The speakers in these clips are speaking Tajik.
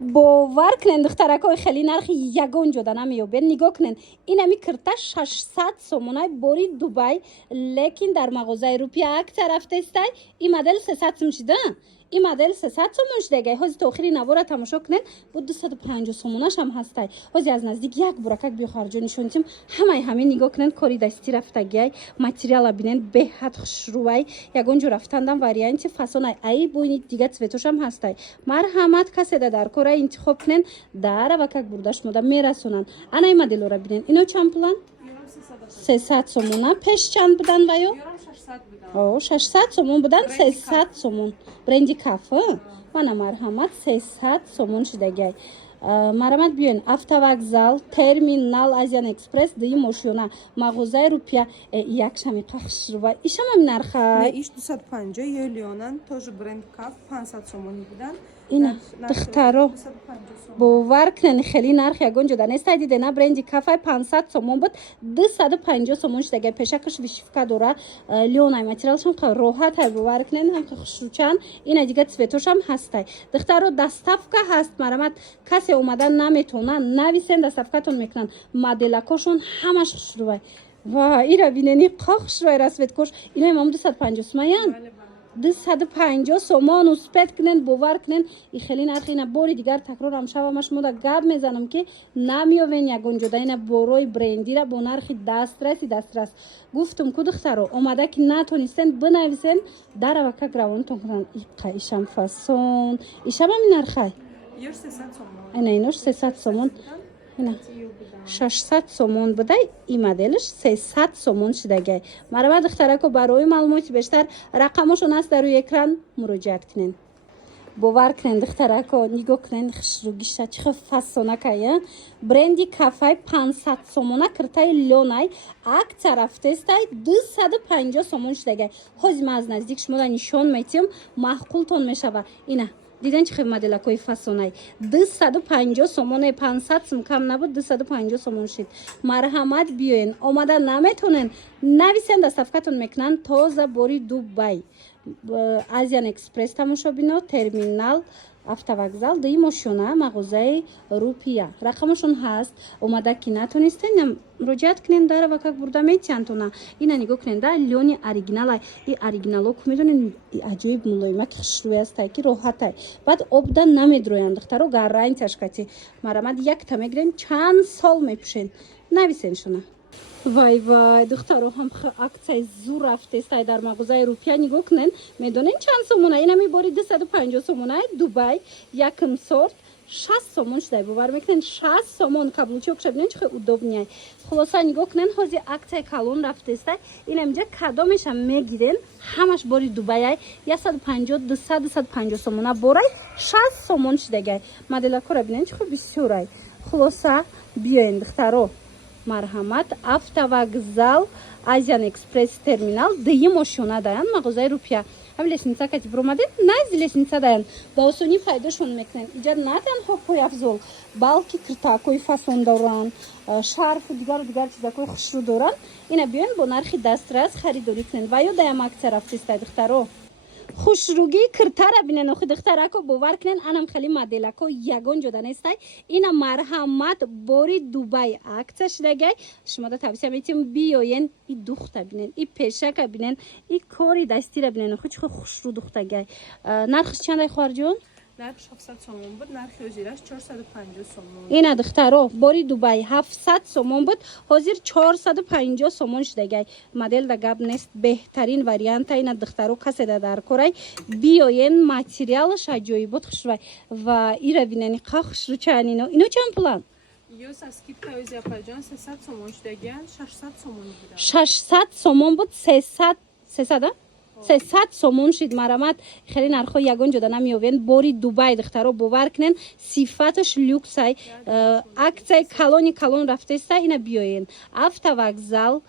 باور کنین دخترکای خیلی نرخ یگان جدا نمیابین. نگاه کنین این همی کرتا 600 سومونای باری دبی، لیکن در مغازه روپیا یک طرف تستای این مدل 300 سوم شده. این مدل 300 سومون شده. هازی تاخیری نوارا تماشا کنین بود 250 سوموناش هم هستای. هازی از نزدیک یک برکک بیا خارجو نشونتیم. همه نگاه کنین کاری دستی رفتگی ماتریال ببینین به حد خوشروای یگان جو رفتندم واریانتی فسونای ای بوینید دیگه سویتوش هم هستای. مرحمت کسی در کره انتخاب کنین داره و که برداشت مودا میرسونن. انا این مدل رو ببینین. اینو چند پولن؟ 300 سومونه. پیش چند بودن بایو؟ 600 سومون بودن. 300 سومون. برندی کافه. وانا مرحمت 300 سومون شدگی. مرحمت بیاین автовокзал терминал азиан экспресс دی ماشینا مغازه روپیا یک شمی قخش رو ایشم هم نرخه ایش 250 لیونن تاج برند کاف 500 سومونی بودن. اینا دخترو باور کنین خیلی نرخ یگان جدا نیست. دیده نه برندی کافه 500 سومون بود 250 سومون شده. پیشکش ویشیفکا داره لیونای ماتریالشون راحت های باور کنین هم خوشروچن. این دیگه سویتوش هم هسته. دخترو دستافکا هست. مرحمت کسی اومدن نمیتونن نویسن دستافکاتون میکنن مدلکاشون همش خوشروه و این رو بیننی خوشروه رسوت کش. اینا امام 250 سومایان 250 سومان اسپت کنن باور کنن این خیلی نرخ. اینا باری دیگر تکرار هم شوامش مودا گاب میزنم که نمیاوین یگان جدا اینا بروی برندی را با نرخ دسترس گفتم که دخترو اومده که نتونستن بنویسن در وقت گراونتون کنن. ایشم فاسون ایشم هم نرخه یوش 300 سومون. اینوش 300 سومون. اینا 600 سومون بوده. این مدلش 300 سومون شدگی. مرا دخترکو برای معلومات بیشتر رقمشون هست در روی اکران مراجعت کنین. باور کنین دخترکو نگاه کنین خشروگیش چه فسونکه برندی کافه 500 سومونه کرتای لونای یک طرف تستای 250 سومون شدگی. هازم از نزدیک شما نشون میتیم معقولتون میشه. اینا دیدن چه مدلکای فسونای 250 سومون 500 سوم کم نبود 250 سومون شد. مرحمت بیاین اومدن نمیتونن نویسن دستافکاتون میکنن تازه باری دبی азиан экспресс тамошо бино терминал автовокзал دی ماشینا مغازه روپیا رقمشون هست. اومده که نتونستین مراجعت کنین داره و که برده میتونن. اینا نگاه کنین ده لیونی اوریجینال ای اوریجینالو که میدونین عجیب ملایمت خوشروی است که راحته. بعد آبدا نمیدروین دخترو گرین تشکتی. مرامد یک تا میگرین چند سال میپوشین نویسین شونه. وای دخترو هم اکسای زور رفته است در مغازه روپیا نگاه کنین میدونین چند سومونه. اینا میباری 250 سومونه دبی یکم سورت 60 سومون شده. باور میکنین 60 سومون کابلچو که ببینین چه удобнее. خلاصا نگاه کنین هازی اکسای کالون رفته است. این اینجا کدامش هم میگیرین همش باری دبی 150 250 سومونه باری 60 سومون شده. مدل کو ببینین چه بسیاره. خلاصا بیاین دخترو مرحمت автовокзал азиан экспресс терминал دی ماشینا دارن مغازه روپیا. همین لسنیسا که برامده نه لسنیسا دارن با آسونی پیداشون میکنن. اینجا نه تنها پای افزول بلکه کرتاکوی فاسون دارن شرف و دیگر چیزا که خوشرو دارن. اینا بیان با نرخ دسترس خریداری کنن و یا دایم اکثر رفته دخترو خوشروگی کرتر بینن. خود دخترکو باور کنن انم خیلی مدلکو یگان جدا نیستای. اینا مرحمت باری دبی اکتش شدگی. شما دا توصیه میتیم بیاین این دختر بینن این پیشک بینن این کاری دستی را بینن. خود خوشرو دختگی. نرخش چنده خواهر جون؟ نرخ 700 سومون بود. نرخ وزیرش 450 سومون. اینا دخترو باری دبی 700 سومون بود. حاضر 450 سومون شدگی. مدل دا گاب نیست بهترین واریانت. اینا دخترو کسی در کره بیاین ماتریالش عجیب بود خوشروی و ایرا بیننی خوش رو چنینو. اینو چند پولن؟ یوس اسکیپتا ویزیا پاجان 300 سومون شدگیان 600 سومون بود. 600 سومون بود 300 300 سومون شد. مرامت خیلی نرخو یگان جدا نمیوین. باری دبی دخترو باور کنن صفاتش لوکسای اکسای کالون رفته است. اینا بیاین автовокзал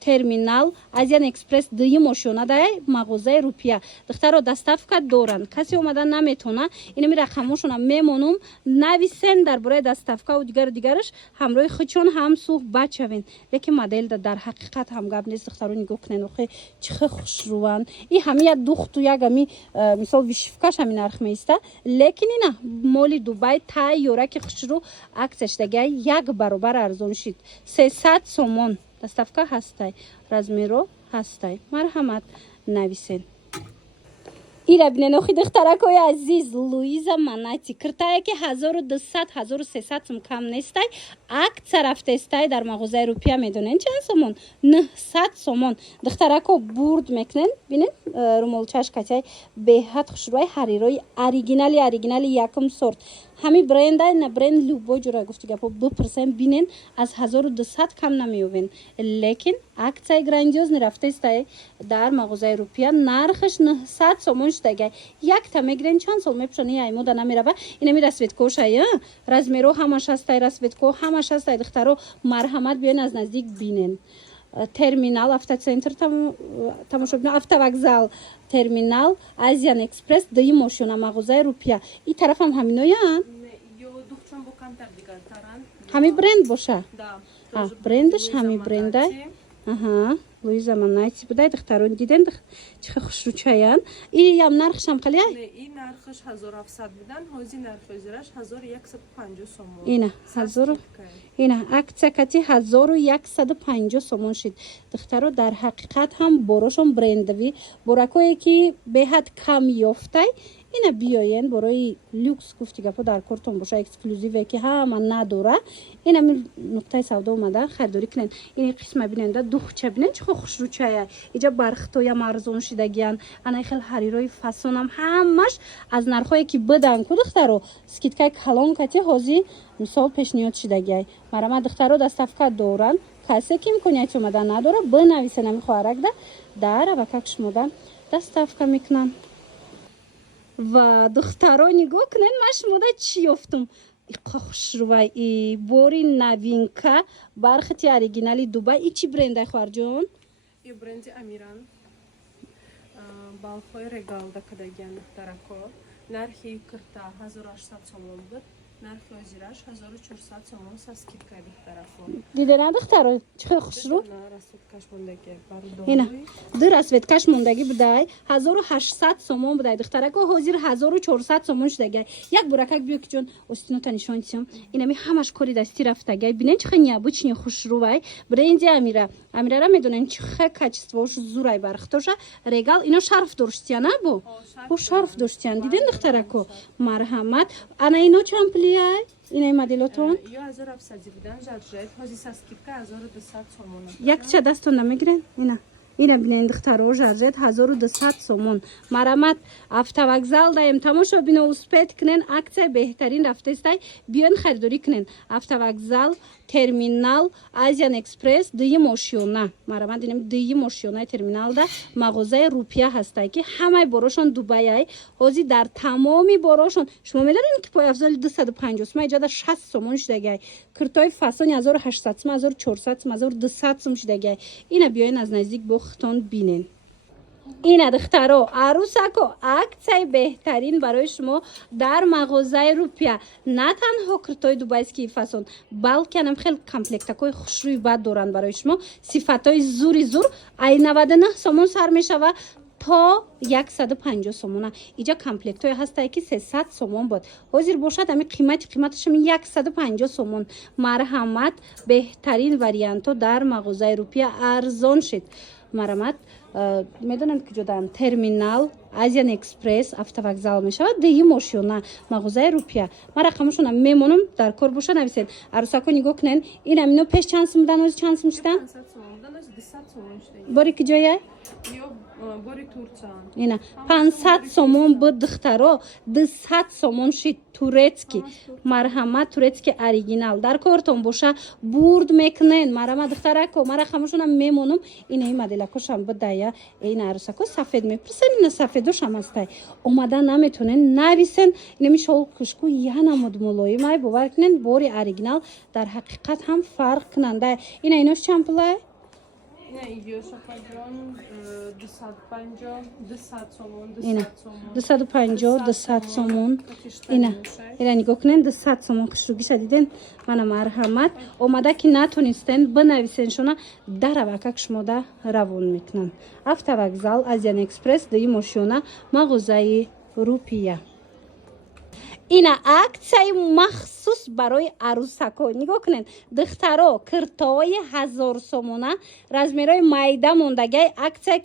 терминал Азиан Экспресс дуюм ошёна дар мағозаи рупия духтаро доставка доранд. Касе омада наметона инами рақамошона мемонум нависен дар бораи доставка ва дигараш ҳамроҳи хучон ҳам суҳбат шавен. Лекин моделда дар ҳақиқат ҳам гап нест. Духтаро нигоҳ кунен охе чихе хушруванд. И ҳами як духту як ами мисол вишивкаш ҳами нарх меиста. Лекин ина моли Дубай тай ёраки хушру аксияш дага як баробар арзон шид. 300 сомон доставка ҳастай. Размеро ҳастай. Марҳамат нависен. Ира бинен охи духтаракои азиз Луиза Манати киртае ки 1200-1300 сум кам нестай. Акция рафтестай дар мағозаи рупия медонен чанд сомон? 900 сомон. Духтарако бурд мекунен. Бинен румолчаш катяй беҳад хушрӯи ҳарирои оригинали якум сорт. ҳами бренда на бренд любой ҷура гуфти гапо бипурсен бинен аз 1200 кам намеёвен. Лекин аксияи грандиозни рафтестай дар мағозаи рупия нархаш 900 сомон шудагай. Якта мегирен чанд сол мепушани аймода намерава инами расветкошай размеро ҳамаш ҳастай расветко ҳамаш ҳастай. духтаро марҳамат биёен аз наздик бинен. Терминал автоцентр тамошобин автовокзал терминал Азиан Экспресс дуюм ошёна мағозаи рупия. И тарафам ҳаминоян ҳами бренд боша брендаш ҳами бренда Луиза Манати будай духтарон диден чихе хушрӯчаян. И ям нархшам қалия? И нархаш 1700 будан, ҳозир нархозираш 1150 сомон. Ина 1000 ина акция кати 1150 сомон шид. Духтаро дар ҳақиқат ҳам борошон брендови боракое ки беҳад кам ёфтай. Ина биёен борои люкс гуфти гапо дар кортон боша эксклюзиве ки ҳама надора. Ина нуқтаи савдо омада харидорӣ кунен. Ини қисма биненда духча бинен чихо хушрӯчая. Иҷа бархтоям арзон шидагиян. Анаи хел ҳарирои фасонам ҳамаш аз нархое ки бидан ку духтаро скидкаи калон кати ҳозир мисол пешниҳод шидагияй. Марама духтаро доставка доранд. Касе ки имконияти омада надора бинависен ами хоҳаракда дар авакакш мода доставка мекунанд. Ва духтаро нигоҳ кунен ман шумода чӣ ёфтум. Иқа хушрӯвай и бори новинка бархати оригинали Дубай. И чӣ брендай хоҳарҷон? И бренди Амиран балхои регалда кадагиян духтарако. Нархи кирта 1800 сомон буд. Нархи озираш 1400 сомон са скидка духтарако. Дидена духтаро чихе хушрӯ? Расветкаш мондаги ина ду расветкаш мондаги будай 1800 сомон будай духтарако ҳозир 1400 сомон шудагай. Як буракак биё ки ҷон остинота нишонсиём инами ҳамаш кори дастӣ рафтагай. Бинен чихе необычни хушрӯвай бренди Амирара медонен чихе качествош зурай бархтоша регал ино шарф доштиян або бо шарф доштиян. Диден духтарако марҳамат ана ино чанд пулияй инаи моделотон? Ё 1700 будан жаржет ҳозир са скидка 1200 сомон. Якча дастон намегирен ина бинен духтаро жаржет 1200 сомон. Марамат автовокзал даем тамошо бино успет кунен акция беҳтарин рафтестай биён харидорӣ кунен. Автовокзал терминал Азиан Экспресс дуюм ошёна. Марамат инам дуюм ошёнаи терминалда мағозаи рупия ҳастай ки ҳамаи борошон Дубайай ҳозир дар тамоми борошон шумо медонед ки пойафзоли 250 сум иҷода 60 сомон шудагай. Киртои фасони 1800 сум 1400 сум 1200 сум шудагай. Ина биёен аз наздик бохтон бинен. ина духтаро арусако аксияи беҳтарин барои шумо дар мағозаи рупия на танҳо киртои дубайскии фасон балки анам хел комплектакои хушрӯи бад доранд барои шумо сифатои зури зур ай 99 сомон сар мешава то 150 сомона. Иҷа комплектое ҳастае ки 300 сомон буд. Ҳозир бошад ами қиматашам 150 сомон. Марҳамат беҳтарин варианто дар мағозаи рупия арзон шид. Марҳамат медонанд куҷодан терминал Азиан Экспресс автовокзал мешавад дуюм ошёна мағозаи рупия. Ман рақамашонам мемонам дар кор боша нависен. Арусако нигоҳ кунен ин амино пеш чанд сум будан ҳозир чанд сум шудан? 500 сомон шуда. Бори куҷоя? Бори Турциян. Ина 500 сомон буд духтаро 200 сомон шид турецки. Марҳамат турецки оригинал дар кортон боша бурд мекунен. Марҳамат духтарако ман рақамашонам мемонам инаи моделакошам будая ин арусако сафед мепурсен ина сафедошам ҳастай омада наметонен нависен инами шол кушку яна мулоимай бовар кунен бори оригинал дар ҳақиқат ҳам фарқ кунанда. Ина инош чанд пулай? نه ایگیو شپاجون 250 200 сомон اینا 250 200 сомон اینا اینا نگاه کنین 200 сомон خشروگی شدیدین من مرحمت اومده که نتونستین بنویسین شونا در وکک شما ده روون میکنن автовокзал Азиян Экспресс دی ماشیونا مغازه روپیه اینا акция مخصوص برای عروسکا نگاه کنین دخترا کرتای 1000 сомона размерой майда мондагай акция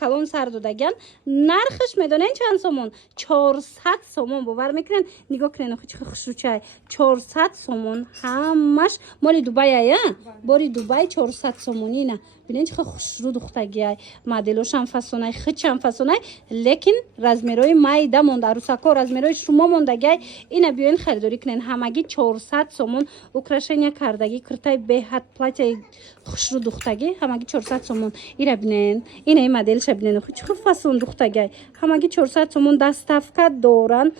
калон сар додаган нархш медонен чанд сомон 400 сомон бовар мекунен нигоҳ кунен чӣ хушручай 400 сомон ҳамаш моли дубай ая бори дубай 400 сомони ина бинен чӣ хушру духтагиай моделошам фасонай хичам фасонай лекин размерой майда монда арусако размерой шумо мондагай ина биёин харидорӣ кунен ҳамагӣ 400 сомон украшения кардагӣ куртай беҳад платяи хушру духтагӣ ҳамагӣ 400 сомон ира бинен ина и моделша бинен чӣ фасон духтагай ҳамагӣ 400 сомон доставка доран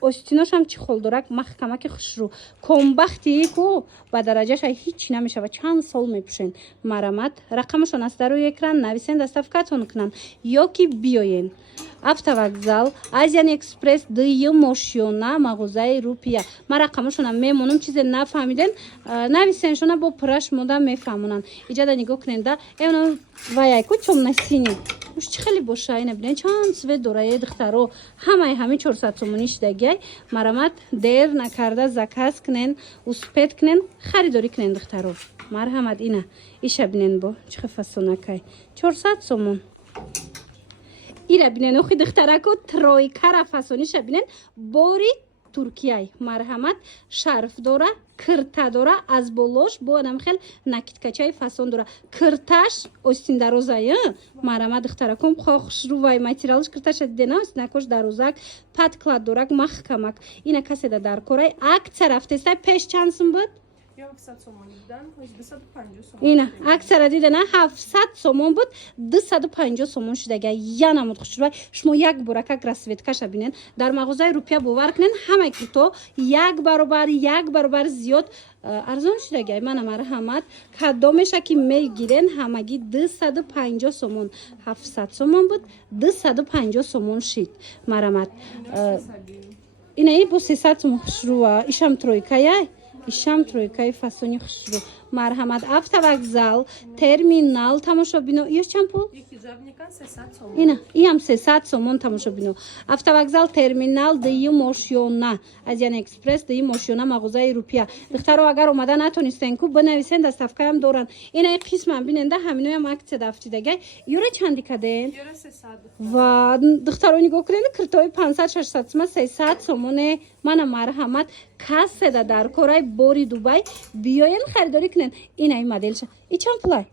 остиношам чӣ холдорак маҳкамаки хушру комбахти ку ба дараҷаша ҳеҷ намешавад чанд сол мепӯшен марамат рақамашон аст дар рӯи экран нависен доставкатон кунанд ё ки биёен автовокзал Азиян Экспресс ди мошиёна мағозаи рупия ма рақамашонам мемонам чизе нафаҳмиден нависен шона бо пураш мода мефаҳмонанд иҷада нигоҳ кунен да эна ваяйку чомнасини уш чӣ хеле боша ина бинен чанд свет дора е духтаро ҳамаи ҳами 400 сомонӣ шидагиай марамат дер накарда заказ кунен успед кунен харидорӣ кунен духтаро марҳамат ина иша бинен бо чӣ фасонакай 400 сомон ира бинен охи духтарако тройкара фасониша бинен бори туркияй марҳамат шарф дора кирта дора аз болош бо анам хел накиткачаи фасон дора кирташ остин дарозая марҳамат духтараком хохшрувай материалш кирташа дидена остинакош дарозак падклад дорак маҳкамак ина каседа дар корай акция рафтестай пеш чанд сум буд ина аксара дидана 700 сомон буд 250 сомон шидага янамуд хушрувай шумо як боракак расветкаша бинен дар мағозаи рупия бовар кунен ҳамаи курто як баробар зиёд арзон шидагай мана марҳамат кадомеша ки мегирен ҳамагӣ 250 сомон 700 сомон буд 250 сомон шид марҳамат ина и бо 300 сомон хушрува ишам тройкаяй ишам тройкаи фасони хушру марҳамат автовокзал терминал тамошобино ё чанд пул ина иам 300 сомон тамошобино автовокзал терминал ди мошиёна Азиян Экспресс ди мошиёна мағозаи рупия духтаро агар омада натонистен ку бинависен доставкаам доран ина қисмам биненда ҳаминоям акция дафтидагай юра чанди каден ва духтаро нигоҳ кунен киртои 500-600 сума 300 сомоне мана марҳамат каседа дар кораи бори дубай биёен харидорӣ кунен ина и моделша и чанд пулай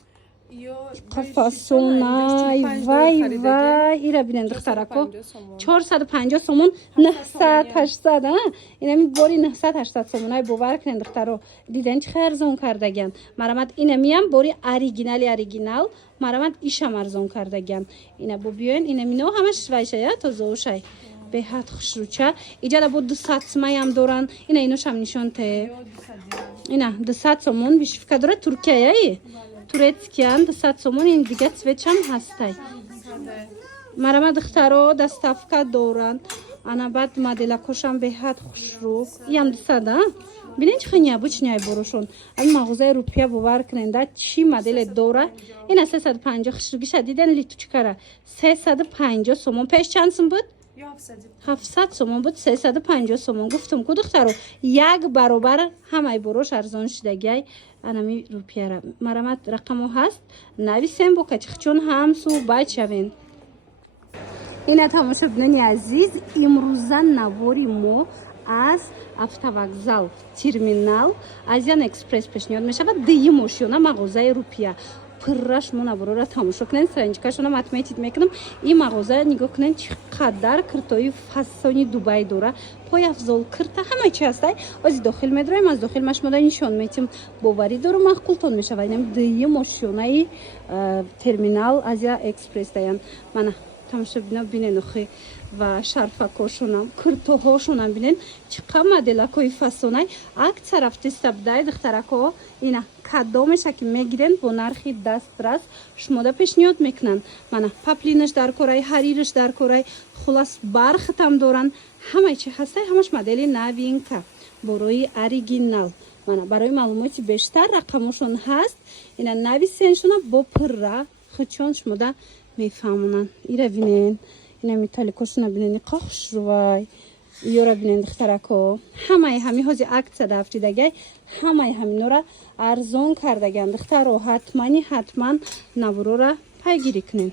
фасонай вай ира бинен духтарако 450 сомон 900-800 инами бори 900-800 сомонай бовар кунен духтаро диден чӣ арзон кардагиан марҳамат инамиам бори оригинал марҳамат ишам арзон кардагиан ина бо биёен инамино ҳамаш вайшая тозаошай беҳад хушруча иҷада бо 200 сумаям доран ина иношам нишонте ина 200 сомон вишифка дора туркияи турецкиян 200 сомон ин дига цветшам ҳастай марама духтаро доставка доранд ана баъд моделакошам беҳад хушру иам 200 бинен чӣ необычняй борошон ин мағозаи рупия бовар куненда чӣ моделе дора ина 350 хушругиша диден литучкара 350 сомон пеш чанд сум буд 700 сомон буд 350 сомон гуфтум ку духтаро як баробар ҳамаи борош арзон шидагиай анами рупияра марамат рақамо ҳаст нависем бо качихчон ҳам суҳбат шавем ина тамошобинони азиз имрӯза навори мо аз автовокзал терминал Азиян Экспресс пешниҳод мешавад ди мошиёна мағозаи рупия пурра шумо наборора тамошо кунен страничкашонам отметид мекунам ин мағоза нигоҳ кунен чӣ қадар киртои фасони дубай дора пойафзол кирта ҳамаи чи ҳастай ози дохил медроем аз дохил машмода нишон метим боварӣ дору махқултон мешава инам ди мошиёнаи терминал Азия Экспресс даян мана тамошобино бинен охи و شرفکاشونم کرتوهاشونم بینین چقدر مدلکوی فسونای акция рафтиста будай духтарако ина кадомеша ки мегирен бо нархи дастрас шумода пешниҳод мекунанд мана паплинаш дар корай ҳарираш дар корай хулас бархатам доранд ҳамаи чи ҳастай ҳамаш модели новинка бо рои оригинал мана барои маълумоти бештар рақамошон ҳаст ина нависеншона бо пурра хучон шумода мефаҳмонанд ира бинен ина металликошона бинени қохшрувай ёра бинен духтарако ҳамаи ҳами ҳози акция дафтидагай ҳамаи ҳаминора арзон кардаган духтаро ҳатман наврора пайгирӣ кунен